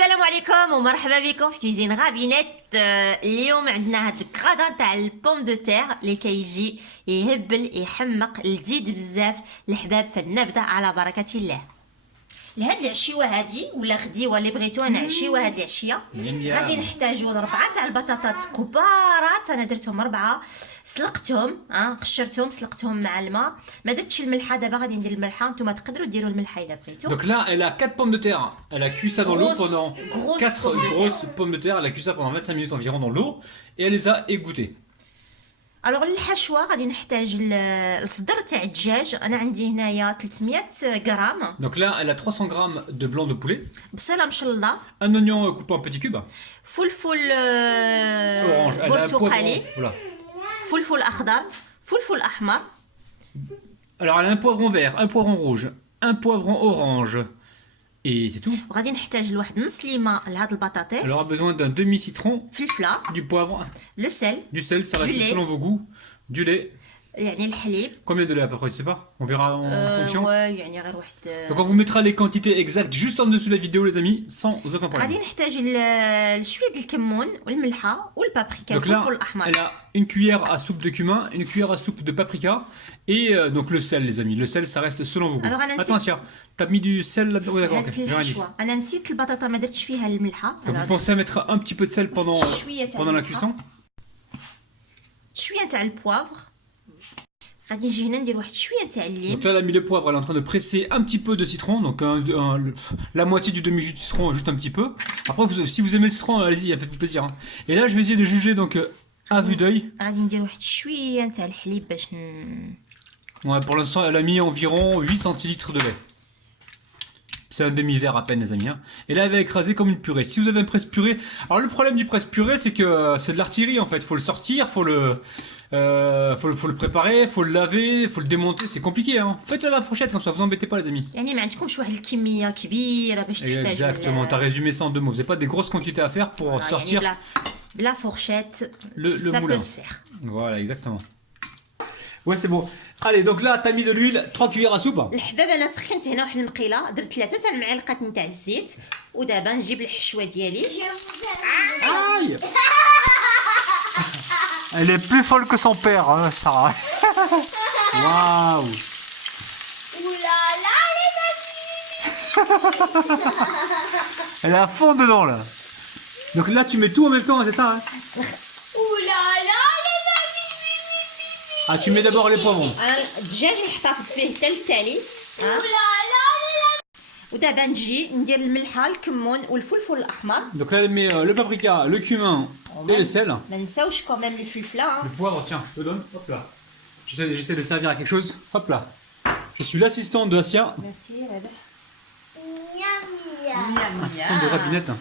السلام عليكم ومرحبا بكم في كوزين غابينيت. اليوم عندنا هاد الكرادان تاع البوم دو تير اللي كيجي يهبل يحمق لذيذ بزاف الحباب. فلنبدا على بركه الله. لهاد العشيوه هادي ولا غديوه اللي بغيتو انا عشيوه هاد العشيه غادي نحتاجو 4 تاع البطاطات كبارات. انا درتهم 4 سلقتهم قشرتهم سلقتهم مع الماء. ما درتش الملحه، دابا غادي ندير الملحه. نتوما تقدروا ديروا الملحه الا بغيتو. Donc là, elle a 4 pommes de terre. Elle a cuit ça dans l'eau pendant Grosse 4 pommes de terre. grosses pommes de terre. Elle a cuit ça pendant 25 minutes environ dans l'eau et elle les a égouttées. الوغ الحشوه غادي نحتاج الصدر تاع الدجاج. انا عندي هنايا 300 غرام. Donc là, elle a 300 grammes de blanc de poulet, بصله مشلضه، un oignon coupé en petits cubes, فلفل orange, elle a un برتقالي، poivron. Voilà. فلفل اخضر، فلفل احمر. Alors elle a un poivron vert, un poivron rouge, un poivron orange. Et c'est tout. وغادي نحتاج لواحد نص ليمه لهاد البطاطس. Elle aura besoin d'un demi-citron, فلفله، du poivre, لو سيل، du sel, ça Du reste lait. selon vos goûts, du lait. يعني الحليب. Combien de lait à peu près, tu sais pas? On verra en fonction. يعني غير واحد. Donc on vous mettra les quantités exactes juste en dessous de la vidéo les amis, sans aucun problème. غادي نحتاج شويه د الكمون والملحه والبابريكا Donc là, والفلفل الاحمر. elle a une cuillère à soupe de cumin, une cuillère à soupe de paprika et donc le sel les amis. Le sel ça reste selon vos goûts. Alors, Anna, Attends Asia, t'as mis du sel là-dedans? Oui d'accord, ok, هذيك j'ai rien dit. الحشوه انا نسيت البطاطا ما درتش فيها الملحه. Donc vous pensez à mettre un petit peu de sel pendant la cuisson? شويه تاع البوافغ. غادي نجي هنا ندير واحد شويه تاع الليم. Donc là elle a mis le poivre, elle est en train de presser un petit peu de citron, donc la moitié du demi-jus de citron, juste un petit peu. Après si vous aimez le citron, allez-y, faites-vous plaisir. Hein. Et là je vais essayer de juger donc à vue d'œil. غادي ندير واحد شويه تاع الحليب باش Ouais, pour l'instant elle a mis environ 8 centilitres de lait. C'est un demi-verre à peine les amis. Hein. Et là elle va écraser comme une purée. Si vous avez un presse-purée... Alors le problème du presse-purée c'est que c'est de l'artillerie en fait. Faut le sortir, faut le préparer, faut le laver, faut le démonter. C'est compliqué hein. Faites-le à la fourchette comme ça, vous embêtez pas les amis. يعني ما عندكمش واحد الكميه كبيره باش تحتاجوا. Exactement, t'as résumé ça en 2 mots. Vous n'avez pas des grosses quantités à faire pour sortir يعني بلا فورشيت le ça moulin. peut se faire. Voilà, exactement. Ouais c'est bon. Allez, donc là t'as mis de l'huile, 3 cuillères à soupe. الحباب انا سخنت هنا واحد المقيله، درت 3 تاع المعالق نتاع الزيت. ودابا نجيب الحشوه ديالي. Aïe. Elle est plus folle que son père, hein, Sarah. Waouh. Oulala les Elle est à fond dedans là. Donc là tu mets tout en même temps, c'est ça hein? Oulala les Ah tu mets d'abord les poivrons. انا الدجاج نحتفظ فيه حتى التالي. Oulala ودابا نجي ندير الملحه الكمون والفلفل الاحمر. Donc là elle met le paprika, le cumin et le sel. ما نساوش كمان الفلفله. Le poivre, tiens, je te donne. Hop là. J'essaie de servir à quelque chose. Hop là. Je suis l'assistant de Asia, ميرسي رابح. Miam miam. assistant de Rabinette.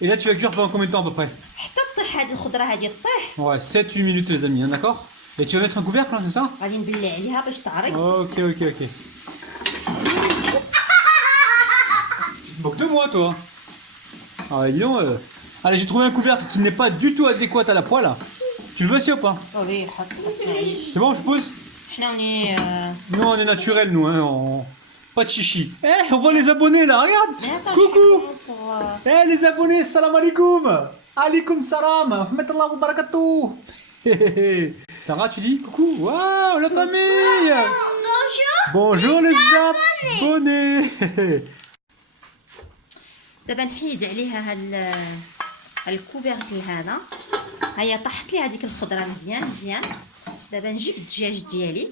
Et là tu vas cuire pendant combien de temps à peu près? حتى تطيح هذه الخضره هذه تطيح. Ouais, 7-8 minutes les amis, hein, d'accord? Et tu vas mettre un couvercle, hein, c'est ça? غادي نبلع عليها باش تعرق. Ok, ok, ok. Tu te moques de moi, toi. Ah, dis donc, allez, j'ai trouvé un couvercle qui n'est pas du tout adéquat à la poêle. Tu le veux aussi ou pas? وي حط معليش. C'est bon, je pose? حنا وني Nous, on est naturel, nous, hein. Pas de chichi. Eh, on voit les abonnés là, regarde! Coucou! Eh, les abonnés, salam alaikum! Alaikum salam! Ahmedallah wa barakatuh! Sarah, tu dis coucou? Waouh, la famille! Bonjour. Bonjour les abonnés! دابا نحيد عليها هاد الكوفركل هذا. هيا طحت لي هذيك الخضره مزيان مزيان. دابا نجيب الدجاج ديالي.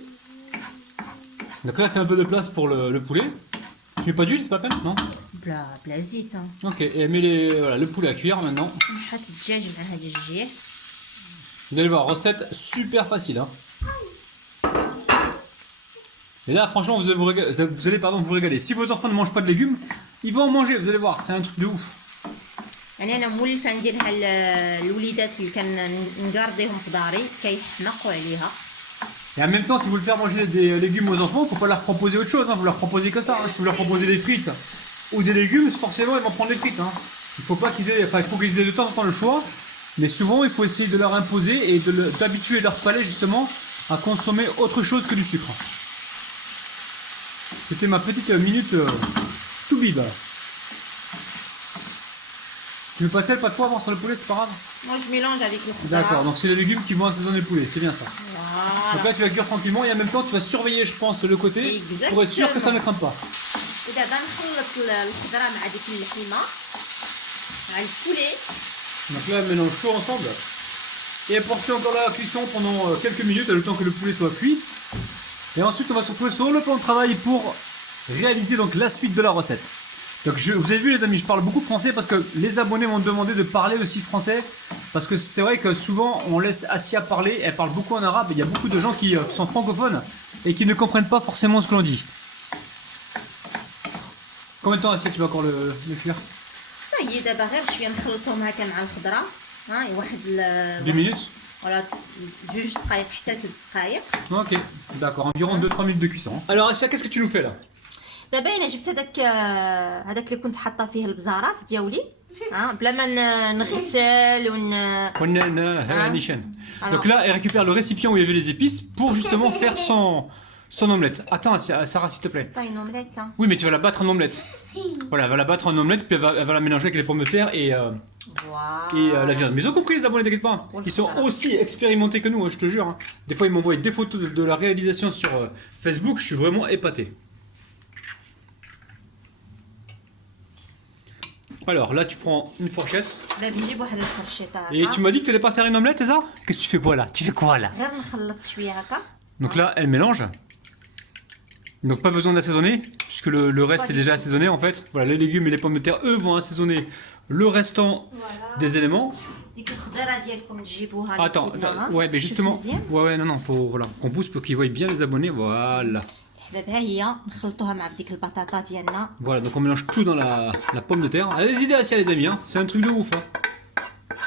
Donc là, fais un peu de place pour le poulet. Tu mets pas d'huile, c'est pas la peine? Non? بلا زيت. Ok, et mets voilà, le poulet à cuire maintenant. نحط الدجاج مع هاد الجير. Vous allez voir, recette super facile. Hein. Et là, franchement, vous allez vous régaler. Si vos enfants ne mangent pas de légumes, ils vont en manger, vous allez voir, c'est un truc de ouf. يعني انا مولفه نديرها الوليدات اللي كنقارديهم في داري كيحمقوا عليها. Et en même temps, si vous voulez faire manger des légumes aux enfants, faut pas leur proposer autre chose, hein. Vous leur proposez que ça. Hein. Si vous leur proposez des frites ou des légumes, forcément, ils vont prendre des frites. Hein. Il faut pas qu'ils aient, enfin, il faut qu'ils aient de temps en temps le choix. Mais souvent, il faut essayer de leur imposer et d'habituer leur palais justement à consommer autre chose que du sucre. C'était ma petite minute tout bib. Tu veux pas sel, pas de poivre sur le poulet, c'est pas grave? Moi, je mélange avec le khudra. D'accord, donc c'est les légumes qui vont assaisonner le poulet, c'est bien ça. Voilà. Donc là, tu vas cuire tranquillement et en même temps, tu vas surveiller, je pense, le côté pour être sûr que ça ne crame pas. ودابا نخلط الخضره مع ديك اللحمه مع البولي. Donc là, elle mélange tout ensemble. Et elle poursuit encore la cuisson pendant quelques minutes, le temps que le poulet soit cuit. Et ensuite, on va se retrouver sur le plan de travail pour réaliser donc la suite de la recette. Donc vous avez vu les amis, je parle beaucoup français parce que les abonnés m'ont demandé de parler aussi français. Parce que c'est vrai que souvent on laisse Asia parler, elle parle beaucoup en arabe et il y a beaucoup de gens qui sont francophones et qui ne comprennent pas forcément ce que l'on dit. Combien de temps Asia tu vas encore le cuire? صايي دابا غير شويه نخلطهم هكا مع الخضره. ها واحد 2 minutes? ولا 2 دقائق حتى 3 دقائق. Ok, d'accord, environ 2-3 minutes de cuisson. Alors Asia, qu'est-ce que tu nous fais là? دابا انا جبت هذاك اللي كنت حاطه فيه البزارات ديالي بلا ما نغسل Donc là, elle récupère le récipient où il y avait les épices pour justement faire son omelette. Attends, Sarah, s'il te plaît. pas une omelette. Oui, mais tu vas la battre en omelette. Voilà, elle va la battre en omelette, puis elle va la mélanger avec les pommes de terre et la viande. Mais ils ont compris les abonnés, t'inquiète pas. Ils sont aussi expérimentés que nous, je te jure. Des fois, ils m'envoient des photos de la réalisation sur Facebook, je suis vraiment épaté. Alors là, tu prends une fourchette. Et tu m'as dit que tu n'allais pas faire une omelette, c'est ça? Qu'est-ce que tu fais quoi là? Tu fais quoi là? Donc là, elle mélange. Donc pas besoin d'assaisonner, puisque le reste est déjà assaisonné en fait. Voilà, les légumes et les pommes de terre, eux, vont assaisonner le restant des éléments. Attends, ouais, mais justement, ouais, non, faut voilà, qu'on pousse pour qu'ils voient bien les abonnés, voilà. Voilà, donc on mélange tout dans la pomme de terre. Allez-y, Asia, les amis, hein. C'est un truc de ouf. Hein.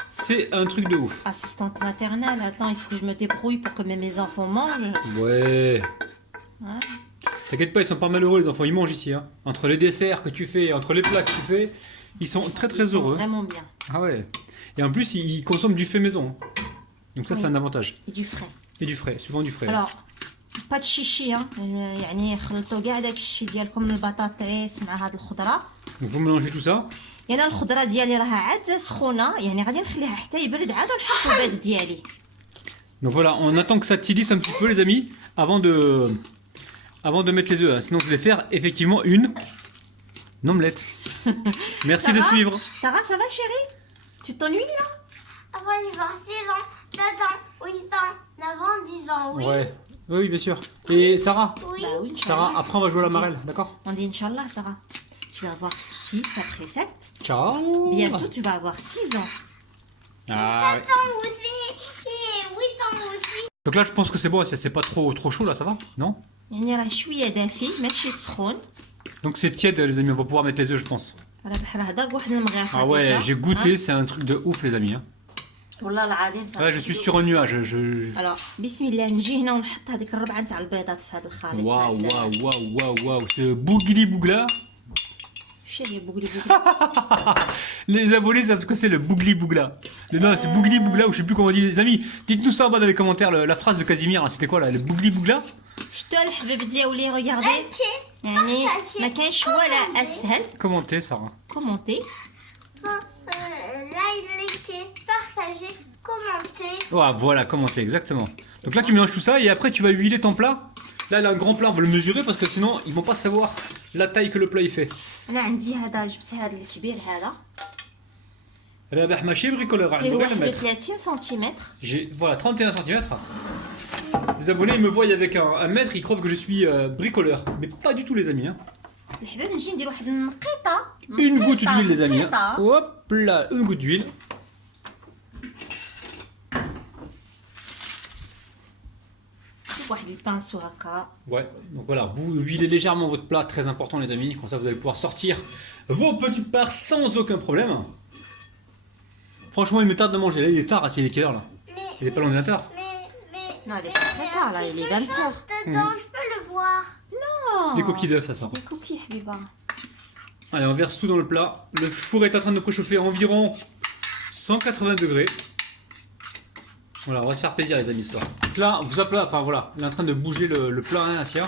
C'est un truc de ouf. Assistante maternelle, attends, il faut que je me débrouille pour que mes enfants mangent. Ouais. T'inquiète pas, ils sont pas malheureux, les enfants, ils mangent ici. Hein. Entre les desserts que tu fais, entre les plats que tu fais, ils sont très très heureux. Vraiment bien. Ah ouais. Et en plus, ils consomment du fait maison. Donc ça, c'est un avantage. Et du frais. Et du frais, souvent du frais. Alors, pas de chichi, hein. يعني خلطوا كاع داك الشيء ديالكم البطاطس مع هاد الخضره. Donc vous mélangez tout ça. يعني الخضره ديالي راها عاد سخونه يعني غادي نخليها حتى يبرد عاد ونحط البيض ديالي. Donc voilà, on attend que ça tiédisse un petit peu les amis avant de mettre les œufs. Hein. Sinon je vais faire effectivement une omelette. Merci de suivre. Sarah, ça va chérie? Tu t'ennuies là? Avant, il va 6 ans, 7 ans, 8 ans, 9 ans, 10 ans, oui. Ouais. Oui, bien sûr. Et Sarah? Oui. Bah oui, Sarah, après on va jouer à la marelle, d'accord? On dit Inch'Allah, Sarah. Tu vas avoir 6 après 7. Ciao. Bientôt, tu vas avoir 6 ans. Ah, 7 ans aussi, et 8 ans aussi. donc là je pense que c'est bon, c'est pas trop chaud là, ça va? Non? يعني راه شويه دافي ماشي سخون. Donc c'est tiède les amis, on va pouvoir mettre les œufs je pense. راه بحال هذاك واحد المغرفه. Ah ouais, j'ai goûté, c'est un truc de ouf les amis. Hein. والله العظيم صافي. Ouais, je suis sur un nuage. Alors, بسم الله نجي هنا ونحط هذيك الربعه نتاع البيضات في هذا الخليط. Waouh, waouh, waouh, waouh, waouh, ce bougli bougla. شو هي بوغلي بوغلي؟ Les abonnés savent ce que c'est le bougli bougla. Non, c'est bougli bougla ou je sais plus comment on dit. Les amis, dites-nous ça en bas dans les commentaires, la phrase de Casimir, hein, c'était quoi là? Le bougli bougla? شتو الحباب ديالي ريغاردي يعني ما كاينش ولا اسهل. Commentez, Sarah. كومونتي. Likez, partagez, commentez. Ouais, voilà, commentez, exactement. Donc là, tu mélanges tout ça et après, tu vas huiler ton plat. Là, il a un grand plat, on va le mesurer parce que sinon, ils vont pas savoir la taille que le plat il fait. انا عندي هذا جبت هذا الكبير هذا. رابح ماشي bricoleur, فيه on va le واحد mettre. 30 سنتيمتر. J'ai voilà 31 cm. Les abonnés ils me voient avec un mètre, ils croient que je suis bricoleur, mais pas du tout les amis. Hein. الحباب نجي ندير واحد النقيطه. Une goutte d'huile les amis. Hein. نقيطة. Hop là, une goutte d'huile. واحد البانسو هكا. Ouais, donc voilà, vous huilez légèrement votre plat, très important les amis, comme ça vous allez pouvoir sortir vos petites parts sans aucun problème. Franchement il me tarde de manger, là il est tard, il est quelle heure là? Il est pas l'ordinateur? Non, il est pas très tard là, il est 20h. Dedans, je peux le voir. Non. C'est des coquilles d'œufs ça sort. Des coquilles حبيبه. Allez, on verse tout dans le plat. Le four est en train de préchauffer à environ 180 degrés. Voilà, on va se faire plaisir les amis ce soir. Donc là, vous appelez, enfin voilà, il est en train de bouger le plat, hein, Asia.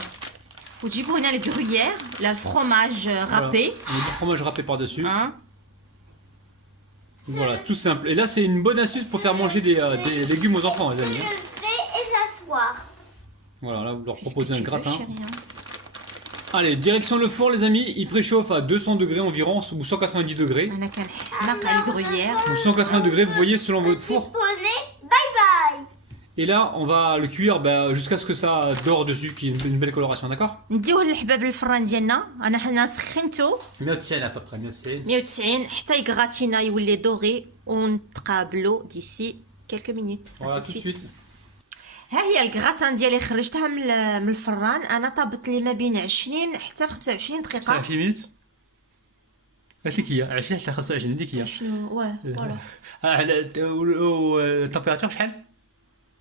وتجيبوا هنا الكرويير لا الفرomage Voilà. râpé. On met du fromage râpé par-dessus. Hein. Voilà, tout simple. Et là, c'est une bonne astuce pour faire manger des légumes aux enfants, les amis. Se hein. lever et s'asseoir. Voilà, là, vous leur Fais ce que proposez un tu veux, gratin. chérie, hein. Allez, direction le four, les amis. Il préchauffe à 200 degrés environ, ou 190 degrés. انا كنحماق على الكرويير. Ou 180 degrés, vous voyez, selon votre Petit four. poney, bye bye. Et là, on va le cuire jusqu'à ce que ça dore dessus, qu'il y ait une belle coloration, d'accord? نديوه للحباب الفران ديالنا. انا حنا سخنته 190 à peu près, 190. 190 حتى يغراتينا يولي دوغي ونتقابلوا ديسي كلكو مينوت. Voilà, tout de suite. ها هي الكغاتان ديالي خرجتها من الفران. انا طابت لي ما بين 20 حتى ل 25 دقيقه. 20 minutes. هذيك هي 20 حتى 25 هذيك هي. شنو واه فوالا على التمبيراتور شحال؟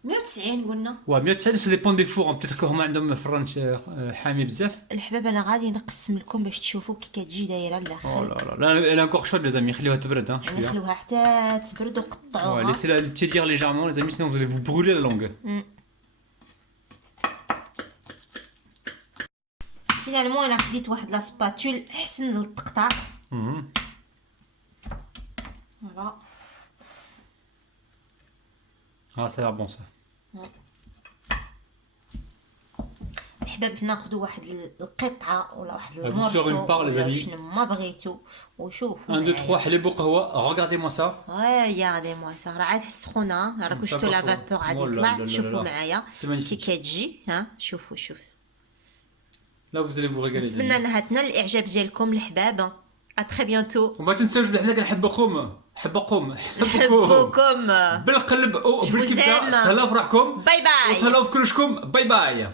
190 قلنا. Ouais, 190 ça dépend des fours, hein. Peut-être qu'هما عندهم فران حامي بزاف. الحباب انا غادي نقسم لكم باش تشوفوا كي كتجي دايره Oh لداخل. là là, elle est encore chaude les amis, خليوها تبرد hein, شويه. نخلوها حتى تبرد Ouais, وقطعوها. laissez-la tiédir légèrement les amis, sinon vous allez vous brûler la langue. فينالمون انا خديت واحد لا سباتول احسن للتقطاع. Mhm. فوالا. Ah, ça a l'air bon ça. الحباب ناخذوا واحد القطعه ولا واحد sur المورسو une part, les ولا amis. شنو ما بغيتو وشوفوا 1, 2, 3, حليب وقهوه, regardez-moi ça. يا موا راه عاد سخونه راكم شفتوا لا فابور عاد Oh là là يطلع. là شوفوا là. معايا C'est كي magnifique. كتجي. ها شوفوا Là vous allez vous régaler. les نتمنى amis. انها تنال الاعجاب ديالكم الحباب. ا تري بيانتو. وما تنساوش بلي حنا كنحبكم. حبكم. نحبكم. بالقلب او Je vous بالكبده. aime. تهلاو في روحكم. باي باي. وتهلاو في كلشكم. باي باي.